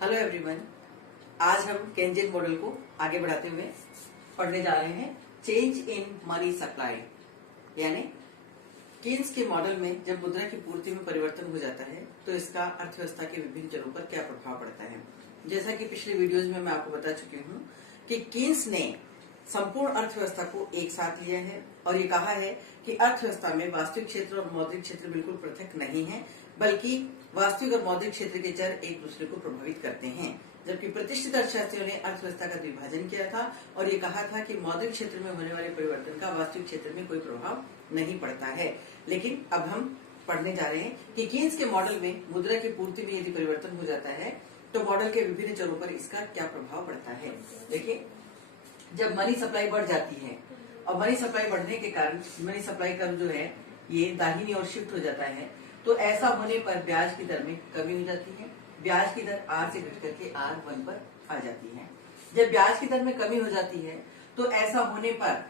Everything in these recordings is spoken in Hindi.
Hello everyone. आज हम केनजेन मॉडल को आगे बढ़ाते हुए पढ़ने जा रहे हैं चेंज इन मनी सप्लाई, यानी केन्स के मॉडल में जब मुद्रा की पूर्ति में परिवर्तन हो जाता है तो इसका अर्थव्यवस्था के विभिन्न चरों पर क्या प्रभाव पड़ता है। जैसा कि पिछले वीडियोज में मैं आपको बता चुकी हूँ कि केन्स ने संपूर्ण अर्थव्यवस्था को एक साथ लिया है और ये कहा है कि अर्थव्यवस्था में वास्तविक क्षेत्र और मौद्रिक क्षेत्र बिल्कुल पृथक नहीं है, बल्कि वास्तविक और मौद्रिक क्षेत्र के चर एक दूसरे को प्रभावित करते हैं। जबकि प्रतिष्ठित अर्थशास्त्रियों ने अर्थव्यवस्था का द्विभाजन किया था और ये कहा था कि मौद्रिक क्षेत्र में होने वाले परिवर्तन का वास्तविक क्षेत्र में कोई प्रभाव नहीं पड़ता है। लेकिन अब हम पढ़ने जा रहे हैं कि केन्स के मॉडल में मुद्रा की पूर्ति में यदि परिवर्तन हो जाता है तो मॉडल के विभिन्न चरों पर इसका क्या प्रभाव पड़ता है। देखिए, जब मनी सप्लाई बढ़ जाती है और मनी सप्लाई बढ़ने के कारण मनी सप्लाई कर्व जो है ये दाहिनी ओर शिफ्ट हो जाता है, तो ऐसा होने पर ब्याज की दर में कमी हो जाती है। ब्याज की दर R से घट करके R1 पर आ जाती है। जब ब्याज की दर में कमी हो जाती है तो ऐसा होने पर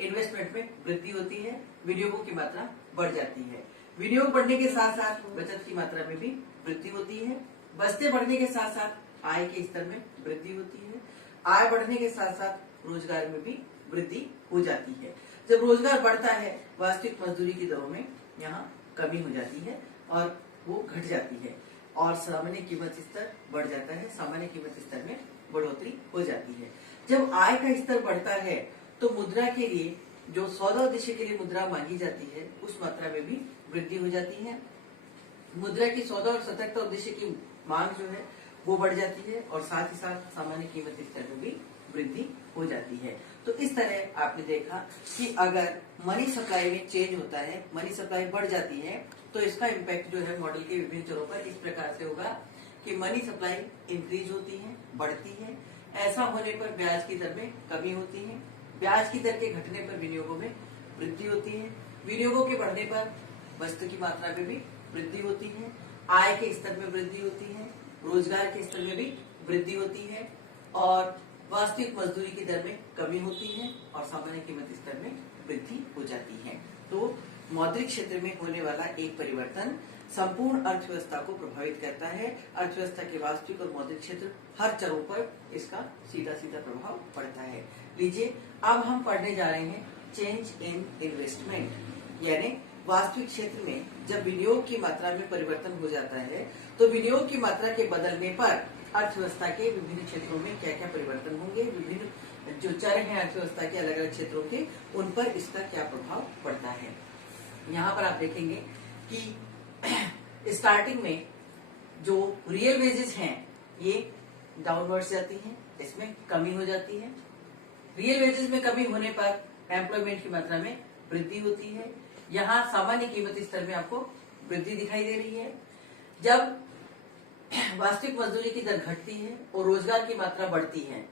इन्वेस्टमेंट में वृद्धि होती है, विनियोगों की मात्रा बढ़ जाती है। विनियोग बढ़ने के साथ साथ बचत की मात्रा में भी वृद्धि होती है। बचतें बढ़ने के साथ साथ आय के स्तर में वृद्धि होती है। आय बढ़ने के साथ साथ रोजगार में भी वृद्धि हो जाती है। जब रोजगार बढ़ता है, वास्तविक मजदूरी की दरों में यहाँ कमी हो जाती है और वो घट जाती है और सामान्य कीमत स्तर बढ़ जाता है। सामान्य कीमत स्तर में बढ़ोतरी हो जाती है। जब आय का स्तर बढ़ता है तो मुद्रा के लिए जो सौदा उद्देश्य के लिए मुद्रा मांगी जाती है उस मात्रा में भी वृद्धि हो जाती है। मुद्रा की सौदा और सतर्कता उद्देश्य की मांग जो है वो बढ़ जाती है और साथ ही साथ सामान्य कीमत स्तर में भी वृद्धि हो जाती है। तो इस तरह आपने देखा कि अगर मनी सप्लाई में चेंज होता है, मनी सप्लाई बढ़ जाती है, तो इसका इम्पैक्ट जो है मॉडल के विभिन्न चरों पर इस प्रकार से होगा कि मनी सप्लाई इंक्रीज होती है, बढ़ती है। ऐसा होने पर ब्याज की दर में कमी होती है। ब्याज की दर के घटने पर विनियोगों में वृद्धि होती है। विनियोगों के बढ़ने पर वस्तु की मात्रा में भी वृद्धि होती है। आय के स्तर में वृद्धि होती है। रोजगार के स्तर में भी वृद्धि होती है और वास्तविक मजदूरी की दर में कमी होती है और सामान्य कीमत स्तर में वृद्धि हो जाती है। तो मौद्रिक क्षेत्र में होने वाला एक परिवर्तन संपूर्ण अर्थव्यवस्था को प्रभावित करता है। अर्थव्यवस्था के वास्तविक और मौद्रिक क्षेत्र हर चरों पर इसका सीधा सीधा प्रभाव पड़ता है। लीजिए, अब हम पढ़ने जा रहे हैं चेंज इन इन्वेस्टमेंट, यानी वास्तविक क्षेत्र में जब विनियोग की मात्रा में परिवर्तन हो जाता है तो विनियोग की मात्रा के बदलने पर अर्थव्यवस्था के विभिन्न क्षेत्रों में क्या क्या परिवर्तन होंगे, विभिन्न जो चर हैं अर्थव्यवस्था के अलग अलग क्षेत्रों के, उन पर इसका क्या प्रभाव पड़ता है। यहाँ पर आप देखेंगे कि स्टार्टिंग में जो रियल वेजेस हैं ये डाउनवर्ड्स जाती हैं, इसमें कमी हो जाती है। रियल वेजेस में कमी होने पर एम्प्लॉयमेंट की मात्रा में वृद्धि होती है। यहाँ सामान्य कीमत स्तर में आपको वृद्धि दिखाई दे रही है। जब वास्तविक मजदूरी की दर घटती है और रोजगार की मात्रा बढ़ती है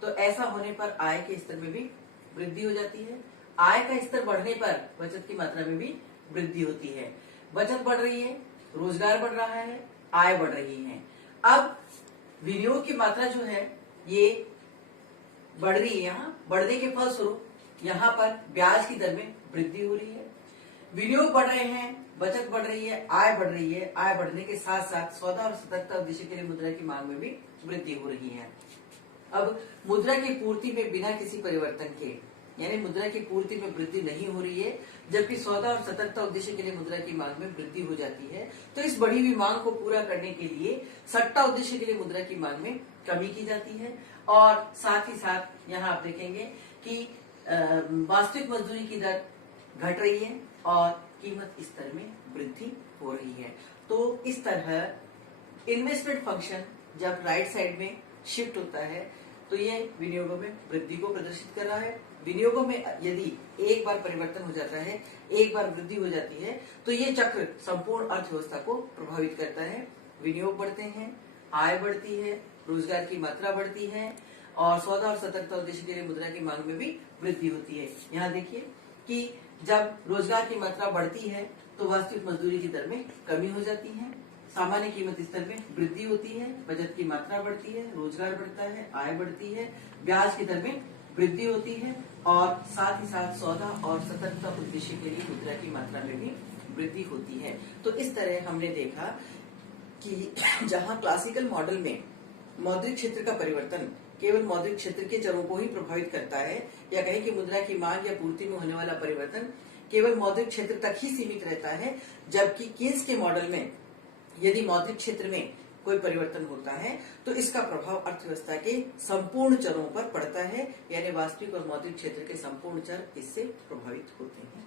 तो ऐसा होने पर आय के स्तर में भी वृद्धि हो जाती है। आय का स्तर बढ़ने पर बचत की मात्रा में भी वृद्धि होती है। बचत बढ़ रही है, रोजगार बढ़ रहा है, आय बढ़ रही है। अब विनियोग की मात्रा जो है ये बढ़ रही है। यहाँ बढ़ने के फलस्वरूप यहाँ पर ब्याज की दर में वृद्धि हो रही है। विनियोग बढ़ रहे हैं, बचत बढ़ रही है, आय बढ़ रही है। आय बढ़ने के साथ साथ सौदा और सतर्कता उद्देश्य के लिए मुद्रा की मांग में भी वृद्धि हो रही है। अब मुद्रा की पूर्ति में बिना किसी परिवर्तन के, यानी मुद्रा की पूर्ति में वृद्धि नहीं हो रही है, जबकि सौदा और सतर्कता उद्देश्य के लिए मुद्रा की मांग में वृद्धि हो जाती है, तो इस बढ़ी हुई मांग को पूरा करने के लिए सट्टा उद्देश्य के लिए मुद्रा की मांग में कमी की जाती है। और साथ ही साथ यहाँ आप देखेंगे कि वास्तविक मजदूरी की दर घट रही है और कीमत स्तर में वृद्धि हो रही है। तो इस तरह इन्वेस्टमेंट फंक्शन जब राइट साइड में शिफ्ट होता है तो ये विनियोगों में वृद्धि को प्रदर्शित कर रहा है। विनियोगों में यदि एक बार परिवर्तन हो जाता है, एक बार वृद्धि हो जाती है, तो ये चक्र संपूर्ण अर्थव्यवस्था को प्रभावित करता है। विनियोग बढ़ते हैं, आय बढ़ती है, रोजगार की मात्रा बढ़ती है और सौदा और सतर्कता उद्देश्य के लिए मुद्रा की मांग में भी वृद्धि होती है। यहाँ देखिए कि जब रोजगार की मात्रा बढ़ती है तो वास्तविक मजदूरी की दर में कमी हो जाती है, सामान्य कीमत स्तर में वृद्धि होती है, बचत की मात्रा बढ़ती है, रोजगार बढ़ता है, आय बढ़ती है, ब्याज की दर में वृद्धि होती है और साथ ही साथ सौदा और सतर्कता उद्देश्य के लिए मुद्रा की मात्रा में भी वृद्धि होती है। तो इस तरह हमने देखा कि जहां क्लासिकल मॉडल में मौद्रिक क्षेत्र का परिवर्तन केवल मौद्रिक क्षेत्र के चरों को ही प्रभावित करता है, या कहें कि मुद्रा की मांग या पूर्ति में होने वाला परिवर्तन केवल मौद्रिक क्षेत्र तक ही सीमित रहता है, जबकि कीन्स के मॉडल में यदि मौद्रिक क्षेत्र में कोई परिवर्तन होता है तो इसका प्रभाव अर्थव्यवस्था के संपूर्ण चरों पर पड़ता है, यानी वास्तविक और मौद्रिक क्षेत्र के संपूर्ण चर इससे प्रभावित होते हैं।